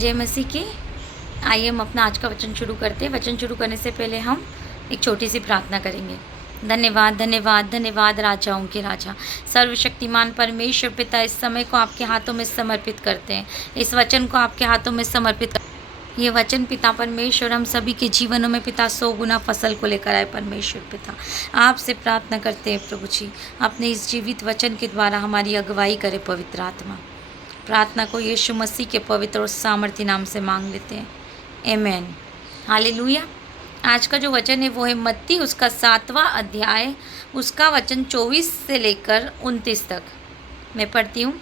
जय मसीह की। आइए हम अपना आज का वचन शुरू करते हैं। वचन शुरू करने से पहले हम एक छोटी सी प्रार्थना करेंगे। धन्यवाद धन्यवाद धन्यवाद राजाओं के राजा, सर्वशक्तिमान परमेश्वर पिता, इस समय को आपके हाथों में समर्पित करते हैं। इस वचन को आपके हाथों में समर्पित ये वचन पिता परमेश्वर हम सभी के जीवनों में पिता 100 गुना फसल को लेकर आए। परमेश्वर पिता, आपसे प्रार्थना करते हैं प्रभु जी, अपने इस जीवित वचन के द्वारा हमारी अगुवाई करे पवित्र आत्मा। प्रार्थना को यीशु मसीह के पवित्र और सामर्थ्य नाम से मांग लेते हैं, आमीन। हालेलुया। आज का जो वचन है वो है मत्ती उसका 7वां अध्याय, उसका वचन 24 से लेकर 29 तक। मैं पढ़ती हूँ।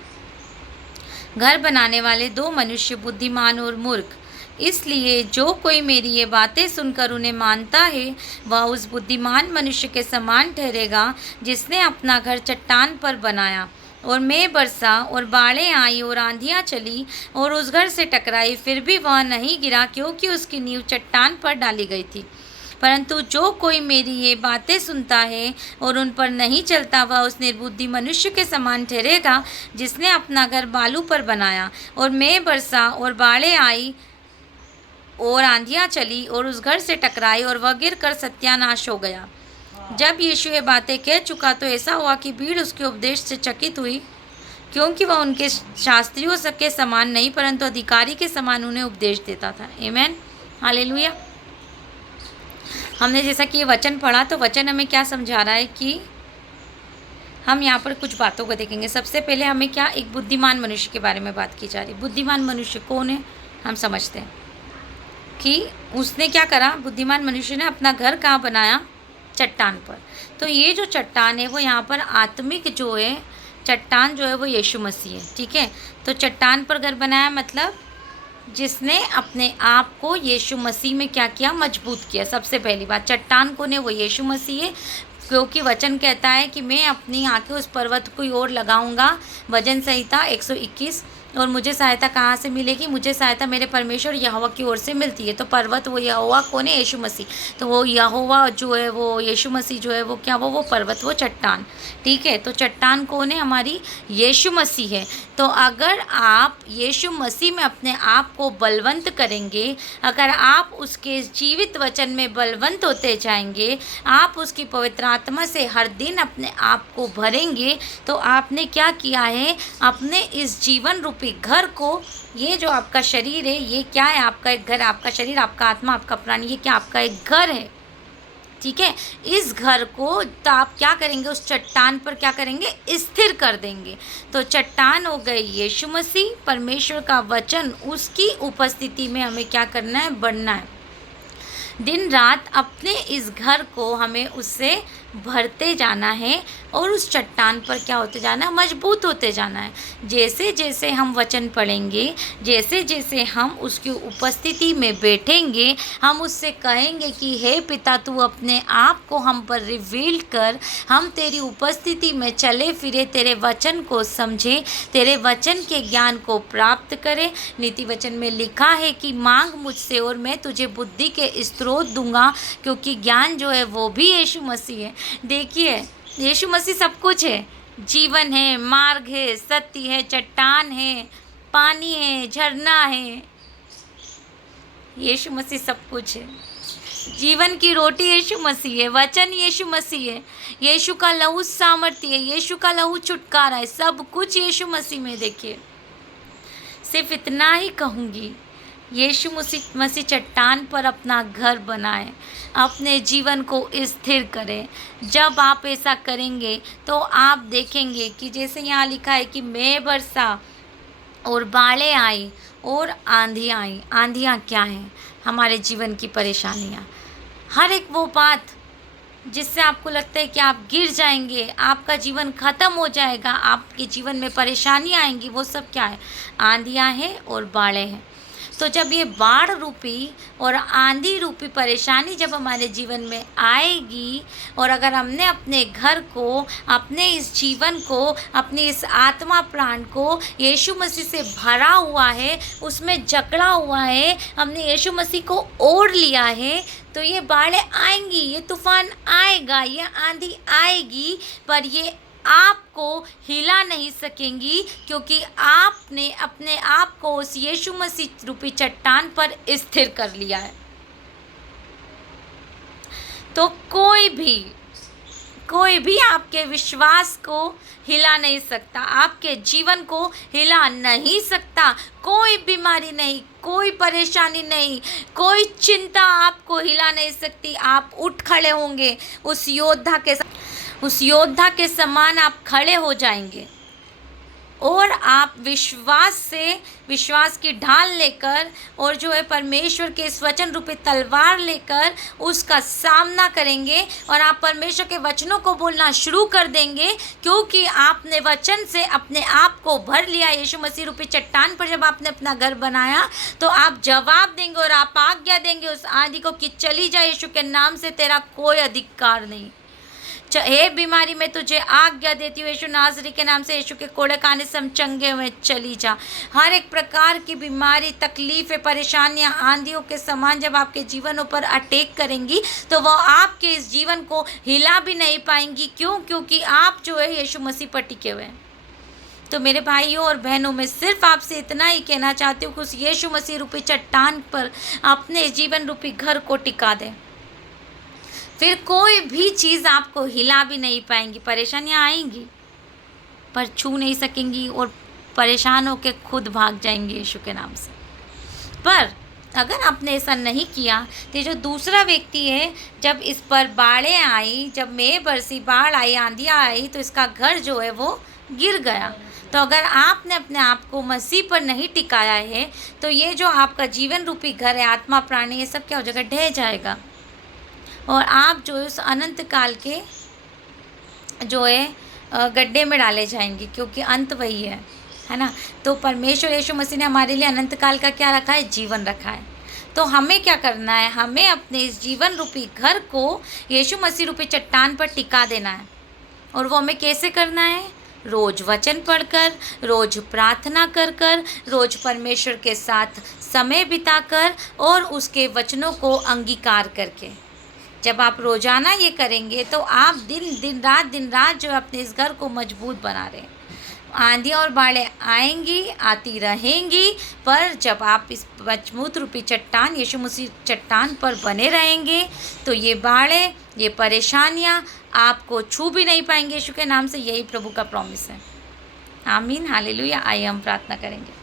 घर बनाने वाले दो मनुष्य, बुद्धिमान और मूर्ख। इसलिए जो कोई मेरी ये बातें सुनकर उन्हें मानता है वह उस बुद्धिमान मनुष्य के समान ठहरेगा जिसने अपना घर चट्टान पर बनाया। और मेघ बरसा और बाढ़ें आई और आंधियाँ चली और उस घर से टकराई, फिर भी वह नहीं गिरा क्योंकि उसकी नींव चट्टान पर डाली गई थी। परंतु जो कोई मेरी ये बातें सुनता है और उन पर नहीं चलता वह उस निर्बुद्धि मनुष्य के समान ठहरेगा जिसने अपना घर बालू पर बनाया। और मेघ बरसा और बाढ़ें आई और आंधियाँ चली और उस घर से टकराई और वह गिर कर सत्यानाश हो गया। जब यीशु ये बातें कह चुका तो ऐसा हुआ कि भीड़ उसके उपदेश से चकित हुई, क्योंकि वह उनके शास्त्रियों के समान नहीं परंतु अधिकारी के समान उन्हें उपदेश देता था। आमीन, हालेलुया। हमने जैसा कि ये वचन पढ़ा तो वचन हमें क्या समझा रहा है कि हम यहाँ पर कुछ बातों को देखेंगे। सबसे पहले हमें क्या, एक बुद्धिमान मनुष्य के बारे में बात की जा रही है। बुद्धिमान मनुष्य कौन है हम समझते हैं कि उसने क्या करा। बुद्धिमान मनुष्य ने अपना घर कहाँ बनाया, चट्टान पर। तो ये जो चट्टान है वो यहाँ पर आत्मिक जो है चट्टान जो है वो यीशु मसीह है, ठीक है। तो चट्टान पर घर बनाया मतलब जिसने अपने आप को यीशु मसीह में क्या किया, मजबूत किया। सबसे पहली बात, चट्टान कौन है, वो यीशु मसीह है, क्योंकि वचन कहता है कि मैं अपनी आंखें उस पर्वत की ओर लगाऊंगा। वचन संहिता 121। और मुझे सहायता कहाँ से मिलेगी, मुझे सहायता मेरे परमेश्वर यहोवा की ओर से मिलती है। तो पर्वत वो यहोवा कौन है, यीशु मसीह। तो वो यहोवा जो है वो यीशु मसीह जो है वो क्या, वो पर्वत, वो चट्टान, ठीक है। तो चट्टान कौन है, हमारी यीशु मसीह है। तो अगर आप यीशु मसीह में अपने आप को बलवंत करेंगे, अगर आप उसके जीवित वचन में बलवंत होते जाएंगे, आप उसकी पवित्र आत्मा से हर दिन अपने आप को भरेंगे, तो आपने क्या किया है, अपने इस जीवन रूपी घर को, ये जो आपका शरीर है ये क्या है, आपका एक घर, आपका शरीर, आपका आत्मा, आपका प्राण, ये क्या आपका एक घर है, ठीक है। इस घर को तो आप क्या करेंगे, उस चट्टान पर क्या करेंगे, स्थिर कर देंगे। तो चट्टान हो गए यीशु मसीह, परमेश्वर का वचन, उसकी उपस्थिति में हमें क्या करना है, बढ़ना है। दिन रात अपने इस घर को हमें उससे भरते जाना है और उस चट्टान पर क्या होते जाना है, मजबूत होते जाना है। जैसे जैसे हम वचन पढ़ेंगे, जैसे जैसे हम उसकी उपस्थिति में बैठेंगे, हम उससे कहेंगे कि हे पिता, तू अपने आप को हम पर रिवील कर, हम तेरी उपस्थिति में चले फिरे, तेरे वचन को समझे, तेरे वचन के ज्ञान को प्राप्त करें। नीति वचन में लिखा है कि मांग मुझसे और मैं तुझे बुद्धि के स्रोत दूंगा, क्योंकि ज्ञान जो है वो भी यीशु मसीह है। देखिए, यीशु मसीह सब कुछ है, जीवन है, मार्ग है, सत्य है, चट्टान है, पानी है, झरना है, यीशु मसीह सब कुछ है। जीवन की रोटी यीशु मसीह है, वचन यीशु मसीह है, यीशु का लहू सामर्थ्य है, यीशु का लहू छुटकारा है, सब कुछ यीशु मसीह में। देखिए, सिर्फ इतना ही कहूँगी, यीशु मसीह चट्टान पर अपना घर बनाए, अपने जीवन को स्थिर करें। जब आप ऐसा करेंगे तो आप देखेंगे कि जैसे यहाँ लिखा है कि मेघ बरसा और बाढ़ें आई और आंधियाँ आई। आंधियाँ क्या हैं, हमारे जीवन की परेशानियाँ, हर एक वो बात जिससे आपको लगता है कि आप गिर जाएंगे, आपका जीवन ख़त्म हो जाएगा, आपके जीवन में परेशानियाँ आएंगी, वो सब क्या है, आंधियाँ हैं और बाढ़ें हैं। तो जब ये बाढ़ रूपी और आंधी रूपी परेशानी जब हमारे जीवन में आएगी, और अगर हमने अपने घर को, अपने इस जीवन को, अपनी इस आत्मा प्राण को यीशु मसीह से भरा हुआ है, उसमें जकड़ा हुआ है, हमने यीशु मसीह को ओढ़ लिया है, तो ये बाढ़ें आएंगी, ये तूफान आएगा, ये आंधी आएगी, पर ये आपको हिला नहीं सकेंगी, क्योंकि आपने अपने आप को उस यीशु मसीह रूपी चट्टान पर स्थिर कर लिया है। तो कोई भी आपके विश्वास को हिला नहीं सकता, आपके जीवन को हिला नहीं सकता। कोई बीमारी नहीं, कोई परेशानी नहीं, कोई चिंता आपको हिला नहीं सकती। आप उठ खड़े होंगे, उस योद्धा के समान आप खड़े हो जाएंगे, और आप विश्वास की ढाल लेकर और जो है परमेश्वर के इस वचन रूपी तलवार लेकर उसका सामना करेंगे, और आप परमेश्वर के वचनों को बोलना शुरू कर देंगे, क्योंकि आपने वचन से अपने आप को भर लिया। यीशु मसीह रूपी चट्टान पर जब आपने अपना घर बनाया तो आप जवाब देंगे और आप आज्ञा देंगे उस आंधी को कि चली जा, यीशु के नाम से तेरा कोई अधिकार नहीं। हे बीमारी में तुझे आज्ञा देती हूँ यीशु नासरी के नाम से, यीशु के कोड़े खाने से हम चंगे हुए, चली जा। हर एक प्रकार की बीमारी, तकलीफ़ें, परेशानियाँ आंधियों के समान जब आपके जीवनों पर अटैक करेंगी तो वह आपके इस जीवन को हिला भी नहीं पाएंगी। क्यों? क्योंकि आप जो है यीशु मसीह पर टिके हुए हैं। तो मेरे भाइयों और बहनों, मैं सिर्फ आपसे इतना ही कहना चाहती हूँ कि उस यीशु मसीह रूपी चट्टान पर अपने जीवन रूपी घर को टिका दें, फिर कोई भी चीज़ आपको हिला भी नहीं पाएंगी। परेशानियाँ आएंगी पर छू नहीं सकेंगी, और परेशान होकर खुद भाग जाएंगे यीशु के नाम से। पर अगर आपने ऐसा नहीं किया तो जो दूसरा व्यक्ति है, जब इस पर बाढ़ें आई, जब मेघ बरसी, बाढ़ आई, आंधियाँ आई, तो इसका घर जो है वो गिर गया। तो अगर आपने अपने आप को मसीह पर नहीं टिकाया है तो ये जो आपका जीवन रूपी घर है, आत्मा, प्राणी, ये सब क्या हो जाएगा? ढह जाएगा, और आप जो है उस अनंत काल के जो है गड्ढे में डाले जाएंगे, क्योंकि अंत वही है ना। तो परमेश्वर यीशु मसीह ने हमारे लिए अनंत काल का क्या रखा है? जीवन रखा है। तो हमें क्या करना है? हमें अपने इस जीवन रूपी घर को यीशु मसीह रूपी चट्टान पर टिका देना है। और वो हमें कैसे करना है? रोज़ वचन पढ़कर, रोज़ प्रार्थना कर कर, रोज़ परमेश्वर के साथ समय बिताकर, और उसके वचनों को अंगीकार करके। जब आप रोज़ाना ये करेंगे तो आप दिन रात जो अपने इस घर को मजबूत बना रहे हैं। आंधियाँ और बाढ़ें आएंगी, आती रहेंगी, पर जब आप इस मजबूत रूपी चट्टान, यीशु मसीह चट्टान पर बने रहेंगे तो ये बाढ़ें, ये परेशानियाँ आपको छू भी नहीं पाएंगे यीशु के नाम से। यही प्रभु का प्रॉमिस है। आमीन, हालेलुया। आइए हम प्रार्थना करेंगे।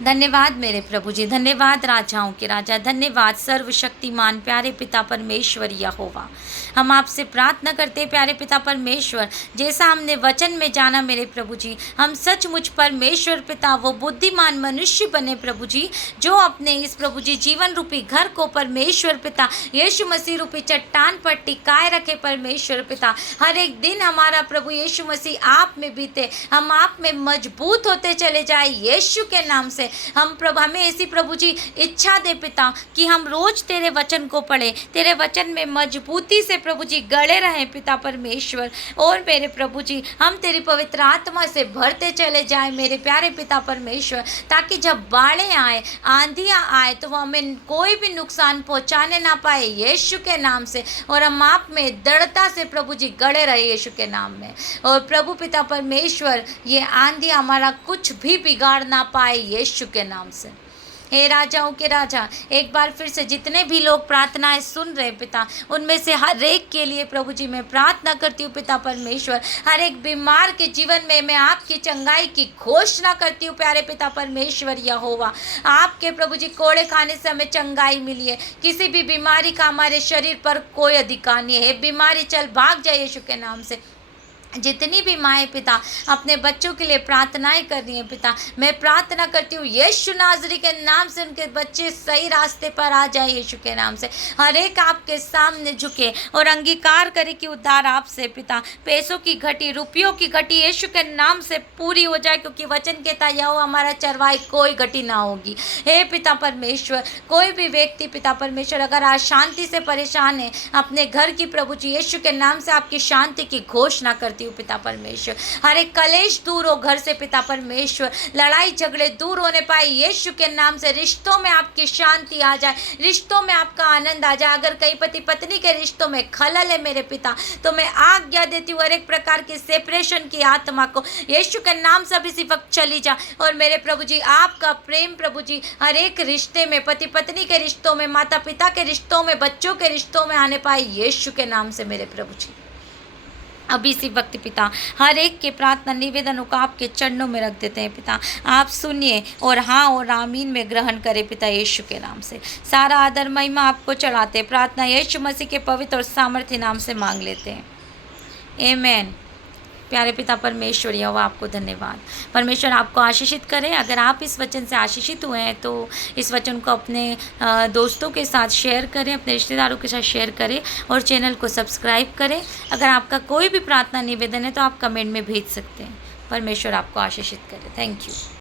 धन्यवाद मेरे प्रभु जी, धन्यवाद राजाओं के राजा, धन्यवाद सर्वशक्तिमान प्यारे पिता परमेश्वर यहोवा। हम आपसे प्रार्थना करते हैं प्यारे पिता परमेश्वर, जैसा हमने वचन में जाना मेरे प्रभु जी, हम सचमुच परमेश्वर पिता वो बुद्धिमान मनुष्य बने प्रभु जी, जो अपने इस प्रभु जी जीवन रूपी घर को परमेश्वर पिता यीशु मसीह रूपी चट्टान पर टिकाए रखे परमेश्वर पिता। हर एक दिन हमारा प्रभु यीशु मसीह आप में बीते, हम आप में मजबूत होते चले जाए यीशु के नाम से। हम प्रभु, हमें ऐसी प्रभु जी इच्छा दे पिता कि हम रोज तेरे वचन को पढ़ें, तेरे वचन में मजबूती से प्रभु जी गड़े रहें पिता परमेश्वर। और मेरे प्रभु जी हम तेरी पवित्र आत्मा से भरते चले जाएं मेरे प्यारे पिता परमेश्वर, ताकि जब बाढ़ें आए, आंधियाँ आए, तो वह हमें कोई भी नुकसान पहुँचाने ना पाए यीशु के नाम से। और हम आप में दृढ़ता से प्रभु जी गड़े रहे यीशु के नाम में। और प्रभु पिता परमेश्वर ये आंधी हमारा कुछ भी बिगाड़ ना पाए यीशु के नाम से। हे राजाओं के राजा, एक बार फिर से जितने भी लोग प्रार्थनाएं सुन रहे पिता, उनमें से हर एक के लिए प्रभु जी मैं प्रार्थना करती हूँ पिता परमेश्वर। हर एक बीमार के जीवन में मैं आपकी चंगाई की घोषणा करती हूँ प्यारे पिता परमेश्वर यहोवा। आपके प्रभु जी कोड़े खाने से हमें चंगाई मिली है, किसी भी बीमारी का हमारे शरीर पर कोई अधिकार नहीं है। बीमारी चल भाग जाए यीशु के नाम से। जितनी भी माएँ पिता अपने बच्चों के लिए प्रार्थनाएं कर रही हैं पिता, मैं प्रार्थना करती हूँ यीशु नाज़री के नाम से उनके बच्चे सही रास्ते पर आ जाए यीशु के नाम से। हर एक आपके सामने झुके और अंगीकार करे कि उद्धार आपसे पिता। पैसों की घटी, रुपयों की घटी यीशु के नाम से पूरी हो जाए, क्योंकि वचन कहता यहोवा हमारा चरवाही, कोई घटी ना होगी। हे पिता परमेश्वर, कोई भी व्यक्ति पिता परमेश्वर अगर आज शांति से परेशान है, अपने घर की प्रभु जी यीशु के नाम से आपकी शांति की घोषणा करती हूँ हूँ पिता परमेश्वर। हर एक कलेश दूर हो घर से पिता परमेश्वर, लड़ाई झगड़े दूर होने पाए यीशु के नाम से। रिश्तों में आपकी शांति आ जाए, रिश्तों में आपका आनंद आ जाए। अगर कई पति पत्नी के रिश्तों में खलल है मेरे पिता, तो मैं आज्ञा देती हूँ हर एक प्रकार की सेपरेशन की आत्मा को यीशु के नाम से इसी वक्त चली जा। और मेरे प्रभु जी आपका प्रेम प्रभु जी हर एक रिश्ते में, पति पत्नी के रिश्तों में, माता पिता के रिश्तों में, बच्चों के रिश्तों में आने पाए यीशु के नाम से मेरे प्रभु जी। अभी इसी वक्त पिता हर एक के प्रार्थना निवेदनों को आपके चरणों में रख देते हैं पिता। आप सुनिए और हाँ और आमीन में ग्रहण करें पिता यीशु के नाम से। सारा आदर महिमा आपको चढ़ाते, प्रार्थना यीशु मसीह के पवित्र और सामर्थ्य नाम से मांग लेते हैं, आमीन। प्यारे पिता परमेश्वर यहोवा आपको धन्यवाद। परमेश्वर आपको आशीषित करें। अगर आप इस वचन से आशीषित हुए हैं तो इस वचन को अपने दोस्तों के साथ शेयर करें, अपने रिश्तेदारों के साथ शेयर करें और चैनल को सब्सक्राइब करें। अगर आपका कोई भी प्रार्थना निवेदन है तो आप कमेंट में भेज सकते हैं। परमेश्वर आपको आशीषित करे। Thank you.